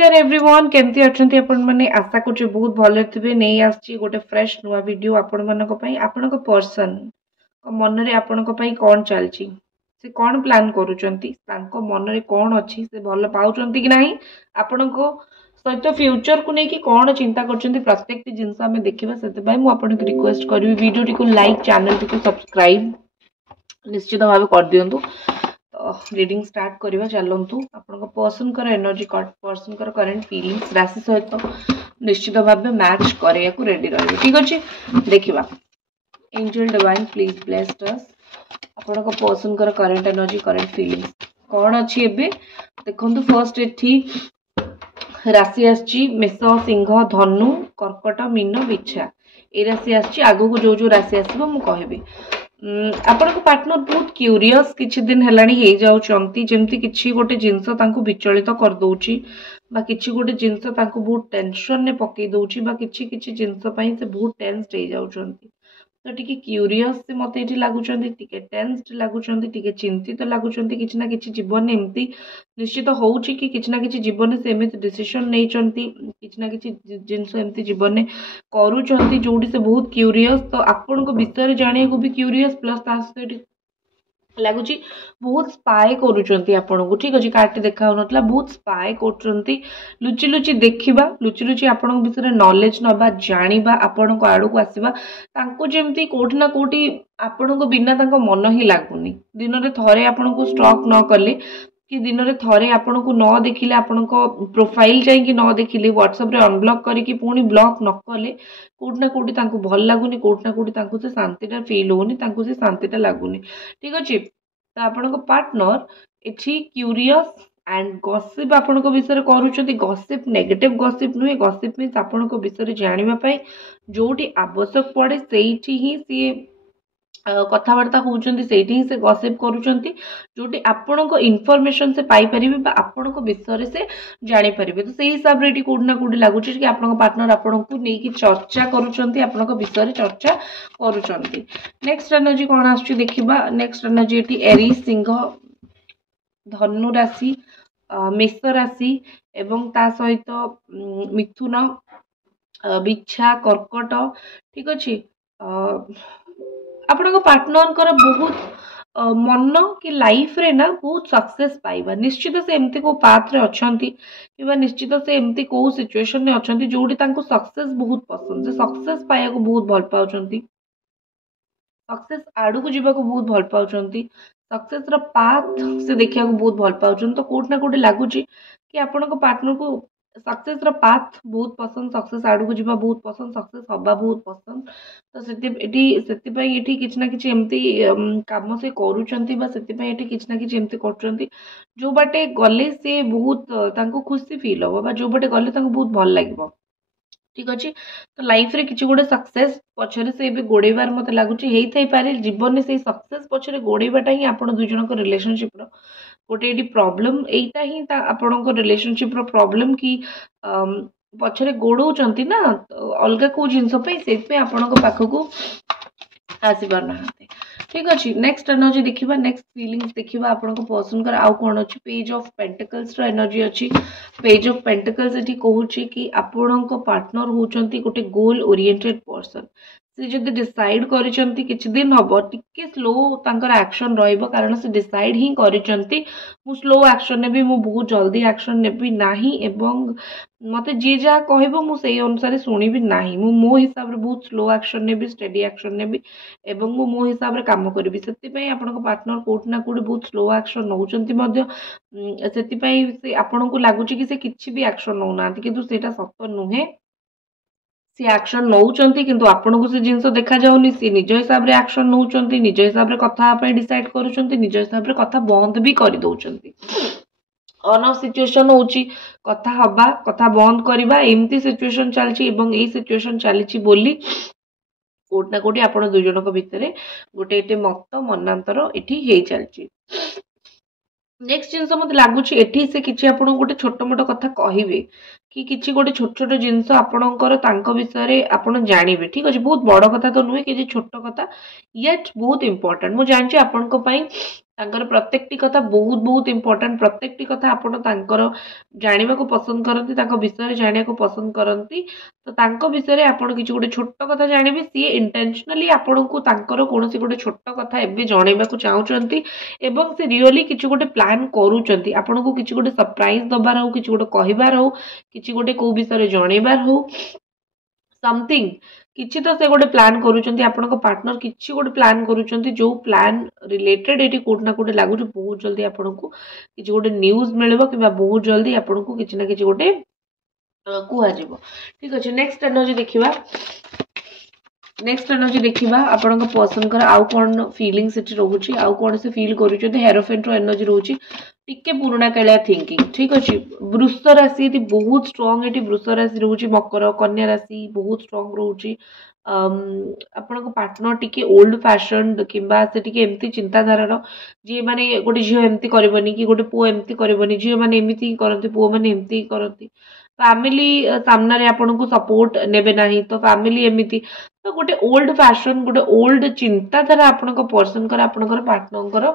नमस्कार एवरीवन केमती अच्छे आपण मैंने आशा कर बहुत भले थे नहीं आसी गोटे फ्रेश नुआ वीडियो आपण मानी आपण पर्सन मन में आपण कौन चलती से कौन प्लान कर मन में कौन अच्छी से भल पाँच कि ना आपण सहित फ्यूचर को लेकिन कौन चिंता कर प्रत्येक जिनस आम देखा से मुझे रिक्वेस्ट करी वीडियो को लाइक चैनल को सब्सक्राइब निश्चित भाव कर दिंतु। रीडिंग स्टार्ट करवा चलतु आपण पर्सन कर एनर्जी पर्सन कर करेंट फीलिंग्स राशि सहित निश्चित भाव मैच करिया को रेडी रही। ठीक अच्छे देखा एंजल डिवाइन प्लीज ब्लेस्ड अस आपण पर्सन कर करेंट एनर्जी करेंट फीलिंग्स कौन अच्छी एबे देखु। फर्स्ट एठी राशि आछि मेष सिंह धनु कर्कट मीन बिछा ए राशि आछि आगु को जो राशि आसीबो मु कहबी। आपण को पार्टनर बहुत क्यूरियस किछि दिन हेलाणी हे जाउचंती जेमती किछि गोटे जिंस तांको विचलित कर दोउची बा किछि गोटे जिंस तांको बहुत टेंशन ने पकई दोउची बा किछि किछि जिंस पई से बहुत टेंस्ड हे जाउचंती। तो टिके क्यूरियस से मते एठी लागुचंती टिके टेंस्ड लागुचंती टिके चिंतित लागुचंती किछि ना किछि जीवन में एमती निश्चित होउची कि किछि ना किछि जीवन से एमती डिसीजन नैचंती किछि ना किछि जिंस एमती जीवन में करूचंती जोडी से बहुत क्यूरियस। तो आपण को विषय जानिया को भी क्यूरियस प्लस तास लगुच बहुत स्पाए करुचंती आपण को। ठीक अच्छे कार्ड देखा नतला बहुत स्पाए करचंती लुचि लुचि देखिबा लुचि लुचि आपण विषय नॉलेज नबा जानिबा आपण को आड़ को आसीबा तांको जेमती कोठी ना कोठी आपण को बिना तांको मन ही लागुनी दिन रे थरे आपण को स्टॉक न करले कि दिन में थरे आपण को न देखिले आपण को प्रोफाइल जाइए न देखिले व्हाट्सएप रे अनब्लॉक करके पुणी ब्लॉक न कले कोठी ना कोठी तांको भल लागुनी कोठी ना कोठी तांको से शांतिटा फील होनी तांको से शांतिटा लागुनी। ठीक अच्छे तो आपण को पार्टनर एठी क्यूरियस एंड गॉसिप आपण को विषय करूचंती। गॉसिप नेगेटिव गॉसिप नुहे गॉसिप मीन्स आपण को विषय जानिबा पई जोटी आवश्यक पड़े सेठी ही सी कथबार्ता होउचंती सेठी ही से गॉसिप करूचंती जोटी आपण को इन्फॉर्मेशन से पाई परिबे बा आपण को विषय से जानि परिबे। तो सेही हिसाब रे एठी कोड ना कोड लागुची कि आपण को पार्टनर आपण को नै कि चर्चा करूचंती आपण को विषय रे चर्चा करूचंती। नेक्स्ट एनर्जी कोन आछी देखिबा। नेक्स्ट एनर्जी एठी एरीज सिंह धनु राशि मेष राशि एवं ता सहित मिथुन बिच्छा कर्कट। ठीक अच्छे आपण पार्टनर कर बहुत मन कि लाइफ रे ना बहुत सक्सेस पाइबा निश्चित से एमती को पाथ रे अछंती कि निश्चित से एमती को सिचुएशन में अछंती जोडी तांको सक्सेस बहुत पसंद से सक्सेस पाया को बहुत भल पाउचंती सक्सेस आड़ू को जीवा को बहुत भल पाउचंती सक्सेस रो पाथ से देखिया को बहुत भल पाउचंती। तो कोठ ना कोठ लागुची कि आपण को पार्टनर को सक्सेस रो पाथ बहुत पसंद सक्सेस आड़ू को जीवा बहुत पसंद सक्सेस हवा बहुत पसंद। तो सेति पई एठी किछ ना किछ एमती काम से करूचंती बा सेति पई एठी किछ ना किछ एमती करचंती जो बाटे गले से बहुत तांको खुशी फील हो बा जो बाटे गले तांको बहुत भल लागिबो। ठीक अच्छे तो लाइफ रे किसी गोटे सक्सेस पछरे से एबे गोड़ेबार मते लागुची हेई थाई पारे जीवन में से सक्सेस पछरे गोड़ेबाटा ही आपण दुई जन को रिलेशनशिप रो गोटे एडी प्रॉब्लम एटा ही आपण को रिलेशनशिप रो प्रॉब्लम की पछरे गोड़ौचंती ना अलगा को जिंस पे सेत पे आपण को पाख को आसी पार नाते। ठीक अच्छे नेक्स्ट एनर्जी देखिबा। नेक्स्ट फीलिंग्स देखिबा आपण को पर्सन कर आउ कोन अछि पेज ऑफ पेंटिकल्स रो एनर्जी अछि। पेज ऑफ पेंटिकल्स एठी कहूची कि आपण को पार्टनर होचंती गोटे गोल ओरिएंटेड पर्सन से जदि डिसाइड करिसंती किछ दिन हबो टिके स्लो तांकर एक्शन रहइबो कारण से डिसाइड ही करिसंती मु स्लो एक्शन नेबी मु बहुत जल्दी एक्शन नेबी नाही एवं मते जे जा कहबो मु सेही अनुसार सुनिबी नाही मु मो हिसाब रे बहुत स्लो एक्शन नेबी स्टेडी एक्शन नेबी एवं मु मो हिसाब रे काम करबी। सेति पई आपण को पार्टनर कोठ ना कोठ बहुत स्लो एक्शन नउचंती मध्य सेति पई से आपण को लागुची कि से किछि भी एक्शन नउ नांती किंतु सेटा सत्य नुहे सी एक्शन नौचंती किंतु आपण को से जिंस देखा जाउनी सी निज हिसाब रे एक्शन नौचंती निज हिसाब रे कथा पे डिसाइड करूचंती निज हिसाब रे कथा बंद भी करि दउचंती ऑन ऑफ सिचुएशन होची कथा हबा कथा बंद करबा एमती सिचुएशन चलची एवं ए सिचुएशन चलीची बोली कोट ना कोटी आपण दुई जन को भितरे गोटे एटे मत मनांतर एठी हे चलची। नेक्स्ट जिनस मत लागुची एठी से किछि आपण गोटे छोट मोट कथा कहिबे कि किछि गोटे छोट छोट जिनस आपणकर तांको विषय रे आपण जानिबे। ठीक अछि बहुत बड़ कथा तो नुहे कि छोट कथा येट बहुत इंपोर्टेंट मु जानछि आपण को पई तांकर प्रत्येकटी कथा बहुत बहुत इम्पोर्टेंट प्रत्येकटी कथा आपण तांकर जानिबा को पसंद करती तांको विषय जानिया को पसंद करती तो तांको विषय आपण किछि गोटे छोट कथा जानिबे सी इंटेंशनली आपण को तांकर कोनोसी गोटे छोट कथा एबे जणैबा को चाहुचंती एवं से रियली किछि गोटे प्लान करूचंती आपण को किछि गोटे सरप्राइज दबार हो किछि गोटे कहिबार हो किछि गोटे को विषय जणैबार हो समथिंग किछि तो से गोटे प्लान करूचंती आपनको पार्टनर किछि गोटे प्लान करूचंती जो प्लान रिलेटेड एटी कोट ना कोटे लागु बहुत जल्दी आपनको किछि गोटे न्यूज मिलबो कि बहुत जल्दी आपनको किछि ना किछि गोटे कुआ जीवो ठीक अछि नेक्स्ट एनर्जी देखिबा आपनको पसंद कर आउ कोन फीलिंग्स एटी रहउची आउ कोन से फील करूचंती हेरोफेंट रो एनर्जी रहउची टिके पुराना कालिया थिंकिंग ठीक अछि वृष राशि एटी बहुत स्ट्रांग एटी वृष राशि रहउची मकर कन्या राशि बहुत स्ट्रांग रहउची आपनको पार्टनर टिके ओल्ड फैशन किंबा से टिके एमती चिंताधारार जी माने गोटे झियो एमती करबनी कि गोटे पुओ एमती करबनी झियो माने एमती करती पुओ माने एमती करती फैमिली सामना रे आपनको सपोर्ट नेबे नाही तो फैमिली एमती तो गोटे ओल्ड फैशन गोटे ओल्ड चिंताधारा आपनको पर्सन कर आपनकर पार्टनर कर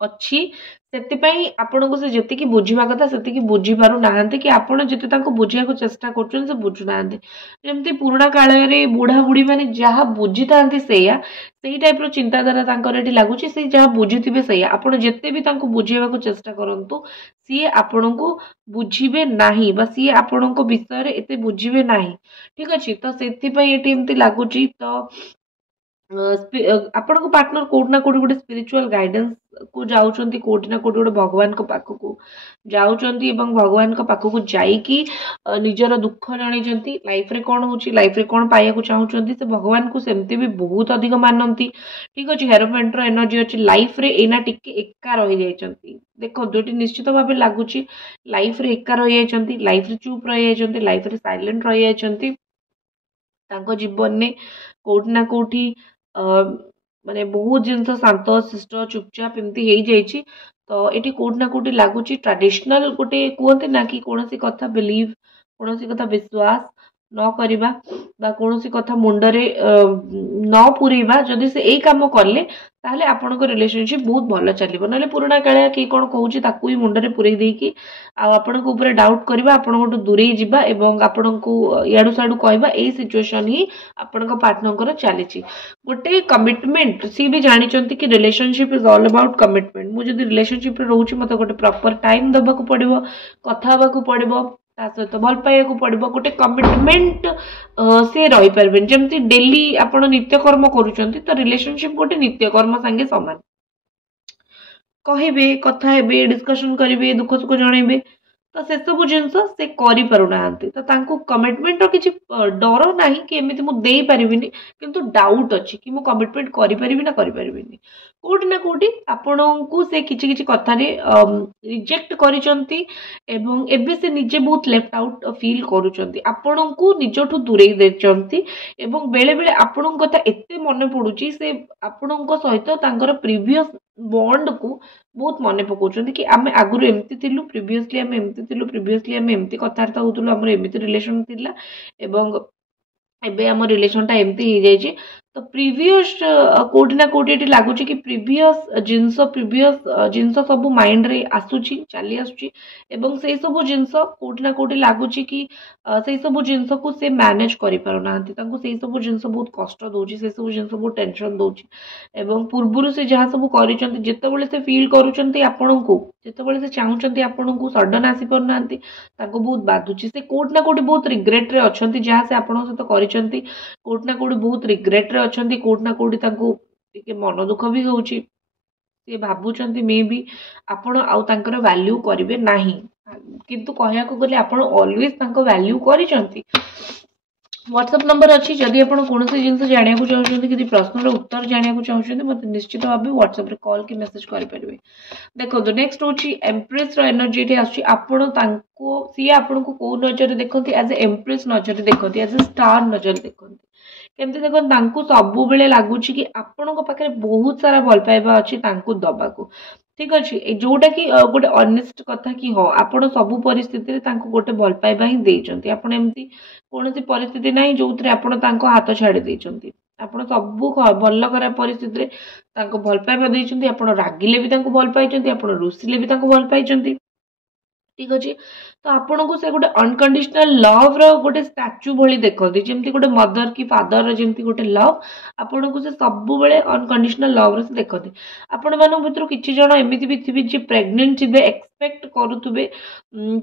अच्छी सेतिपाई आपनको से जति बुझीबा कथा सेति बुझी पारु नाहंते कि आपण जति तांको बुझिया को चेष्टा करछन से बुझु नाहंते जेमति पुराना काल रे बुढ़ा बुढ़ी माने जहा बुझी तांती सेया सेही टाइप रो चिंताधारा तांकर एठी लागुची से जहा बुझिथिबे सेया आपण जते भी तांको बुझीबा को चेष्टा करंतु सी आपनको बुझीबे नाही बा सी आपनको विषय रे एते बुझीबे नाही ठीक अछि तो सेतिपाई एठी एमति लागुची तो आपनको पार्टनर कोड ना कोड गोटे स्पिरिचुअल गाइडेंस को जाउचंती कोड ना कोड गोटे भगवान को पाखो को जाउचंती एवं भगवान को पाखो को जाई कि निजर दुख जानिचंती लाइफ रे कोन होची लाइफ रे कोन पाया को चाहुचंती से भगवान को सेमती भी बहुत अधिक मानंती ठीक अछि हेरोफेंट रो एनर्जी अछि लाइफ रे एना टिके एका रहि जाइचंती देखो दोटी निश्चित भाबे लागुची लाइफ रे एका रहि जाइचंती लाइफ रे चुप रहि जाइचंती लाइफ रे साइलेंट रहि जाइचंती तांको जीवन ने कोठी ना कोठी माने बहुत जिनस शांत शिष्ट चुपचाप एमती हो जाइए तो ये कोट ना कोटी लगुच ट्रेडिशनल गोटे कहते ना कि कौन सी कथा बिलीव कौन सी कथा विश्वास न करवा कौन सी कथा मुंडरे न पुरेबा जदि से यही कम कले ताहले आपनको रिलेशनशिप बहुत भल चलिबो नले पुराना कालिया कि कोन कहूची ताकू ही मुंडरे पुरई देकी आ आपनको ऊपर डाउट करबा आपनको दूरे जिबा एवं आपनको याडू साडू कहबा एई सिचुएशन ही आपनको पार्टनर कर चलीची गोटे कमिटमेंट सी भी जानी चंती कि relationship is all about commitment मु जदि रिलेशनशिप रे रहूची मते गोटे प्रॉपर टाइम दबा को पड़िबो कथा हबा को पड़िबो सहित भल पाइबा को पड़ो गोटे कमिटमेंट से रही पारे जमती डेली आपण नित्यकर्म करूचंती तो रिलेशनशिप गोटे नित्यकर्म संगे समान कहिबे कथा हेबे डिस्कशन करिवे दुख सुख जणैबे तो से सब जिनस से करि पारु नाहंती तो तांको कमिटमेंट रो किछि डर नाही कि एमिति मु देई परिबिनी किंतु डाउट अछि कि मु कमिटमेंट करि परिबि ना करि परिबिनी कोठी ना कोठी आपणको से किछि किछि कथा रे रिजेक्ट करिसंती एवं एबे से निजे बहुत लेफ्ट आउट फील करूचंती आपणको निजठु दूरेई देचंती एवं बेले बेले आपणक कथा एते मने पडुची से आपणक सहित तांकर प्रीवियस बॉन्ड को बहुत मने पकाउछंती कि आमे आगुरु एमती थिलु प्रीवियसली आमे एमती थिलु प्रीवियसली आमे एमती कथार्ता होतुलु हमर एमती रिलेशन थिला एवं एबे हमर रिलेशन टा एमती हो जाइए तो प्रीवियस कोठी ना कोठी एटी लागुची कि प्रीवियस जिनस सब माइंड रे आसुची चली आसुची एवं से सब जिनस कोठी ना कोठी लागुची कि से सब जिनस को से मैनेज करि पारु नांती तांको से सब जिनस बहुत कष्ट दोची से सब जिनस बहुत टेंशन दोची एवं पूर्वरु से जहाँ सब करिसंती जेतेबेले से फील करूचंती आपणको जेतेबेले से चाहुचंती आपणको सडन आसी पारु नांती तांको बहुत बाधुची से कोठी ना कोठी बहुत रिग्रेट रे अछंती जहाँ से आपणक सहित करिसंती कोठी ना कोठी बहुत रिग्रेट रे अछंती कोठी ना कोठी तांको टिके मन दुख भी होउची से भाबुचंती मे भी आपण आउ तांकर वैल्यू करिवे नाही किंतु कहया को गले आपण ऑलवेज तांको वैल्यू करिसंती व्हाट्सएप नंबर अच्छी जदि आप कौन जिन जाना चाहते कि प्रश्न उत्तर जाना चाहते मत निश्चित भाव व्हाट्सएप रे कॉल कि मेसेज करेंगे देखो नेक्स्ट हूँ एम्प्रेस एनर्जी ये आसो सी आपन को कौ नजर देखते एज ए एम्प्रेस नजर देखते एज ए स्टार नजर देखते केमती देखो सब बेले लगुच कि आपण पाखे बहुत सारा भल पाइबा अच्छी दबाक ठीक अच्छे जोटा कि गोटे ऑनेस्ट कथा कि हाँ आपण सब परिस्थिति गोटे भल पाइबा ही देइचंती आपण एमती कौन परिस्थिति ना जो आपण हाथ छाड़ी देइचंती ଆପଣ ସବୁ ଭଲ ଖରାପ ପରିସ୍ଥିତିରେ ତାଙ୍କୁ ଭଲ ପାଇବା ଦେଇଛନ୍ତି, ଆପଣ ରାଗିଲେ ବି ତାଙ୍କୁ ଭଲ ପାଇଛନ୍ତି, ଆପଣ ରୁଷିଲେ ବି ତାଙ୍କୁ ଭଲ ପାଇଛନ୍ତି। ठीक अच्छे तो आपन को से गोटे अनकंडीशनल लव रो गोटे स्टाच्यू भली देखते जमी गोटे मदर कि फादर जमी गोटे लव आपन को से सब बेले अनकंडीशनल लव रो से देखते आपण मान भर किसी जन एमती भी थे जी प्रेग्नेंट थे एक्सपेक्ट करुवे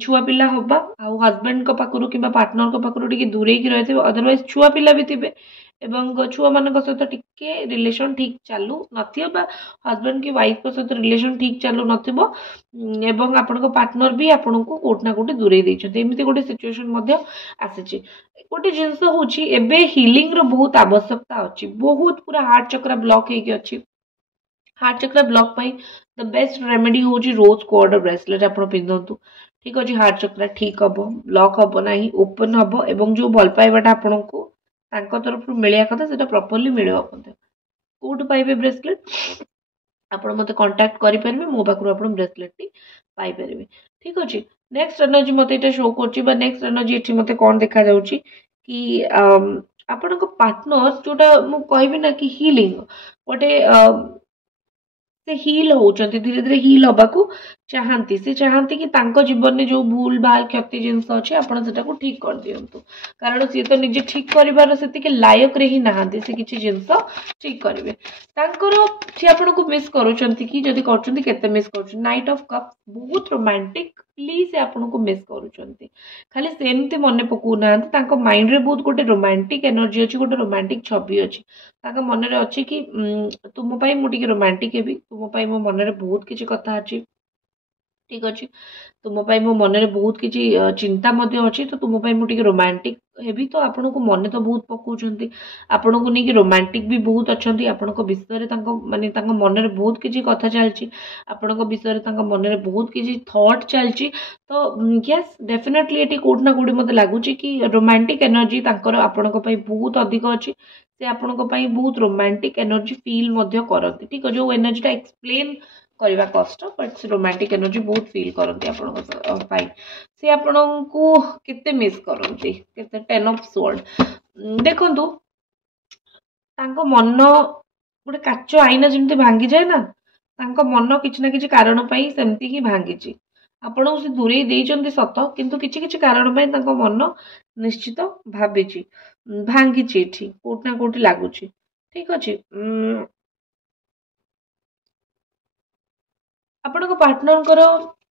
छुआ पिला हवा आउ हजबैंड पाखु कि पार्टनर पाखु दूरे रही अदरवाइज छुआ पिला भी थे एवं छुआ मान सहित टिके रिलेशन ठीक चलू न हजबैंड की वाइफ सहित रिलेशन ठीक चलू न आपण पार्टनर भी आपन को कोटना कोटी दूरे एमती गोटे सिचुएशन आसी गोटे जिनस हूँ एबे हिलिंग रो बहुत आवश्यकता अच्छी बहुत पूरा हार्ट चक्र ब्लॉक होगी हार्ट चक्र ब्लॉक द बेस्ट रेमेडी हूँ रोज क्वार्टर ब्रेसलेट आप पिंधतु ठीक अच्छे हार्ट चक्र ठीक हम ब्लॉक हम ना ओपन हम एवं जो भल पाइबाटा आपन को तरफ मिलिया कथा से प्रॉपर्ली मिल कौट पाइबे ब्रेसलेट आप मत कांटेक्ट करेंगे मो पाखु आप ब्रेसलेट टी पाइपर ठीक अच्छे नेक्स्ट एनर्जी मत ये शो कर नेक्स्ट एनर्जी ये मत कौन देखा जाऊँगी कि आपण पार्टनर जोटा मु कहबी ना कि हीलिंग गोटे से हिल होती धीरे धीरे हिल हवा को चाहती से चाहती कि जीवन में जो भूल भाल क्षति जिनस अच्छे आपड़ से ठीक कर दिंतु कारण सी तो निजे ठीक कर से लायक रे ही नहांती से किसी जिनस ठीक करेंगे सी आपन को मिस कर मिस कर नाइट ऑफ कप बहुत रोमांटिक प्लीज से आपन को मिस कर खाली सेमती मन पकड़ माइंड रे बहुत गोटे रोमांटिक एनर्जी अच्छी गोटे रोमांटिक छवि अच्छी मन में अच्छी कि तुम मुझे रोमांटिक हेबी तुम मो मन में बहुत किसी कथा अच्छी ठीक अच्छे तुम मो मन में बहुत किसी चिंता अच्छी तो तुम मुझे रोमांटिक हेबी तो आपण को मन तो बहुत पकाउछंती आपण को नहीं रोमांटिक भी बहुत अच्छा आपण विषय माने मन में बहुत किसी कथा चलती आपण विषय मन में बहुत किसी थॉट चलती तो यस डेफिनेटली ये कोटना कोटी मत लगुच कि रोमांटिक एनर्जी आपण बहुत अधिक अच्छी से आपण बहुत रोमांटिक एनर्जी फील करती ठीक है जो एनर्जीटा एक्सप्लेन करवा कष्ट बट से रोमांटिक एनर्जी बहुत फील करती से आपण को केते मिस करती केते 10 ऑफ स्वॉर्ड देखंतु तांको मन गोटे काच आईना जमती भांगी जाए ना तांको मन किछि ना किछि कारण पई सेमती ही भांगी आपण से दूरे देइचंती सत किंतु किछि किछि कारण पई तांको मन निश्चित भाबिची भांगी कोट ना कोटी लगुच ठीक अच्छे आपण पार्टनर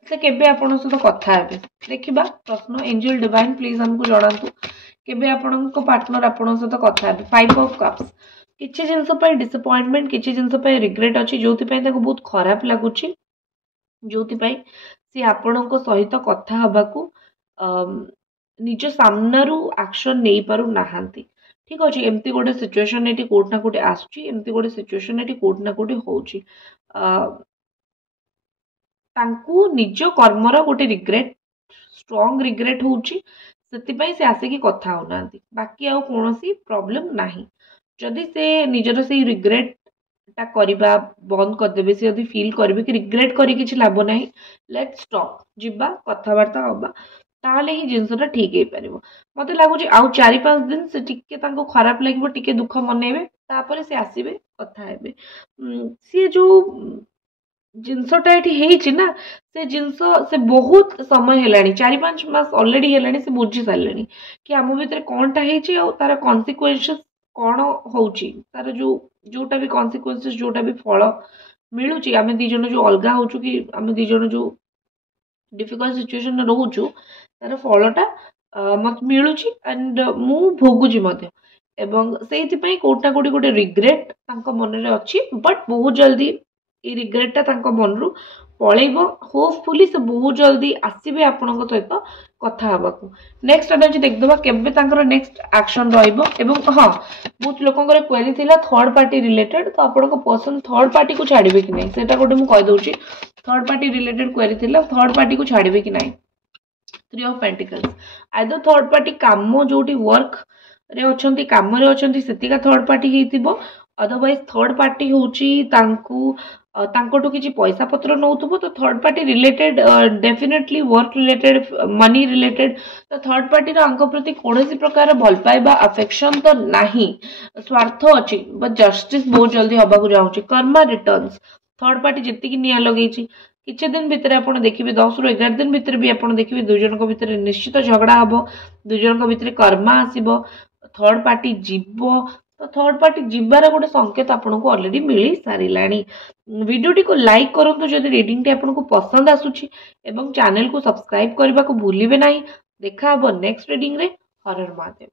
से केबे आपण सहित कथा हे देखा प्रश्न एंजल डिवाइन प्लीज हमको जनातु केबे आपण पार्टनर आपण सहित कथा हे 5 ऑफ कप्स किछि जिंस पे डिसअपॉइंटमेंट किछि जिंस पे रिग्रेट अच्छी जो बहुत खराब लगुच जो सी आपण सहित कथा हबाकू निज सामनारू एक्शन नहीं पारु नाहांती ठीक अच्छे एमती गोटे सिचुएशन ये कोट ना कोटे आसुची एमती गोटे सिचुएशन ये कोट ना कोटे होची तांकू निज कर्मर गोटे रिग्रेट स्ट्रॉन्ग रिग्रेट होची से आसिकी कथा होना बाकी आउ कौन प्रॉब्लम नहीं जदि से निजर से रिग्रेट टा करबा बंद करदेबे से यदि फील करेंगे कि रिग्रेट करी किछि लाभ नहीं लेट स्टॉप जिबा कथबार्ता हवा ताहले ही जिनसटा ठीक हो पार मत लगुच आउ 4-5 दिन से टिके तांको खराब लगे टिके दुख मनइबे तापर से आसीबे कथा हेबे सी जो जिनसटा ये ना से जिनस से बहुत समय है 4-5 मास ऑलरेडी है से बुझी सारे कि आम भर कौनटा हो तार कॉन्सिक्वेंसेस कौन हो तार जो जोटा भी कॉन्सिक्वेंसेस जोटा भी फल मिलूँ आम दीज जो अलग हो कि आम दीज जो डिफिकल्ट सिचुएशन रोचु तार फलटा मत मिलूँ एंड मु भोगुची एवं से कोटा कोटी गोटे रिग्रेट मन में अच्छी बट बहुत जल्दी ये रिग्रेटा मन रू पलैब होपफुली से बहुत जल्दी आसबे आपण सहित कथा हवाकू नेक्स्ट एनर्जी देखदेवा केबे तांकर नेक्स्ट एक्शन रहिबो एवं हाँ बहुत लोकंकर क्वेरी थिला थर्ड पार्टी रिलेटेड तो आपण को पर्सन थर्ड पार्टी को छाड़िबे कि नहीं सेटा गोटे मु कहि दउची थर्ड पार्टी रिलेटेड क्वेरी थिला थर्ड पार्टी को छाड़िबे कि नहीं 3 of pentacles either third party काम जोटी वर्क रे अछंती काम रे अछंती सेतिका थर्ड पार्टी हेतिबो अदरवाइज थर्ड पार्टी होची तांकू तांकोटू किसी पैसा पत्र नौथुबो तो third party related definitely work related money related तो थर्ड पार्टी प्रति कौन प्रकार भल पाइबा अफेक्शन तो नहीं स्वार्थ अच्छी बट जस्टिस बहुत जल्दी हवा को जाऊँगी कर्मा रिटर्न्स थर्ड पार्टी जी निया लगे किसी दिन भितर आप देखिए 10 ରୁ 11 दिन भितर भी आप देखिए दुई जन भितर निश्चित झगड़ा हम दुई जन भितर कर्मा आसब थर्ड पार्टी जीव तो थर्ड पार्टी जीवार गोटे संकेत आपको ऑलरेडी मिल सारा वीडियोटी को लाइक करूँ जदि रीडिंग टी आपको पसंद आसूची एवं चैनल को सब्सक्राइब करने को भूलिए ना। देखा नेक्स्ट रीडिंग रे। हर हर महादेव।